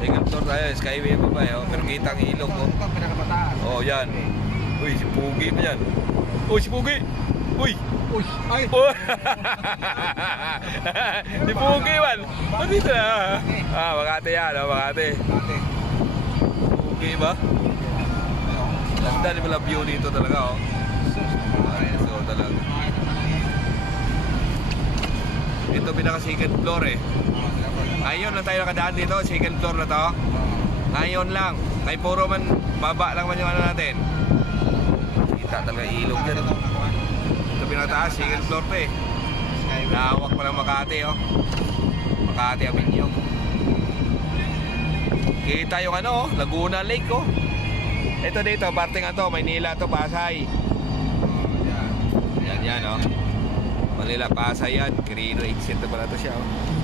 Second floor tayo, skyway pa ba oh. Pero kita ang ilog oh. Ito, pinakamataas. Oh, yan. Uy, si Pugi pa yan. Uy, si Pugi! Uy! Uy, ay! Oh. Si Pugi man! Oh, dito na. Ah, Makati yan, oh, Makati. Ate. Pugi ba? Ganda di pala view dito talaga, oh. So, talaga. Ito pinaka second floor eh. Ngayon na tayo nakadaan dito, second floor na to. Ngayon lang. Kay puro man, baba lang man yung ano natin. Kita talaga ilog dyan. Ito pinakataas, second floor to eh. Lawak pa ng Makati oh. Makati Avenue. Kita yung ano oh, Laguna Lake oh. Ito dito, parte nga to, Maynila to, Pasay. Yan oh. Manila, Pasay yan. Quirino exit na pala to siya oh.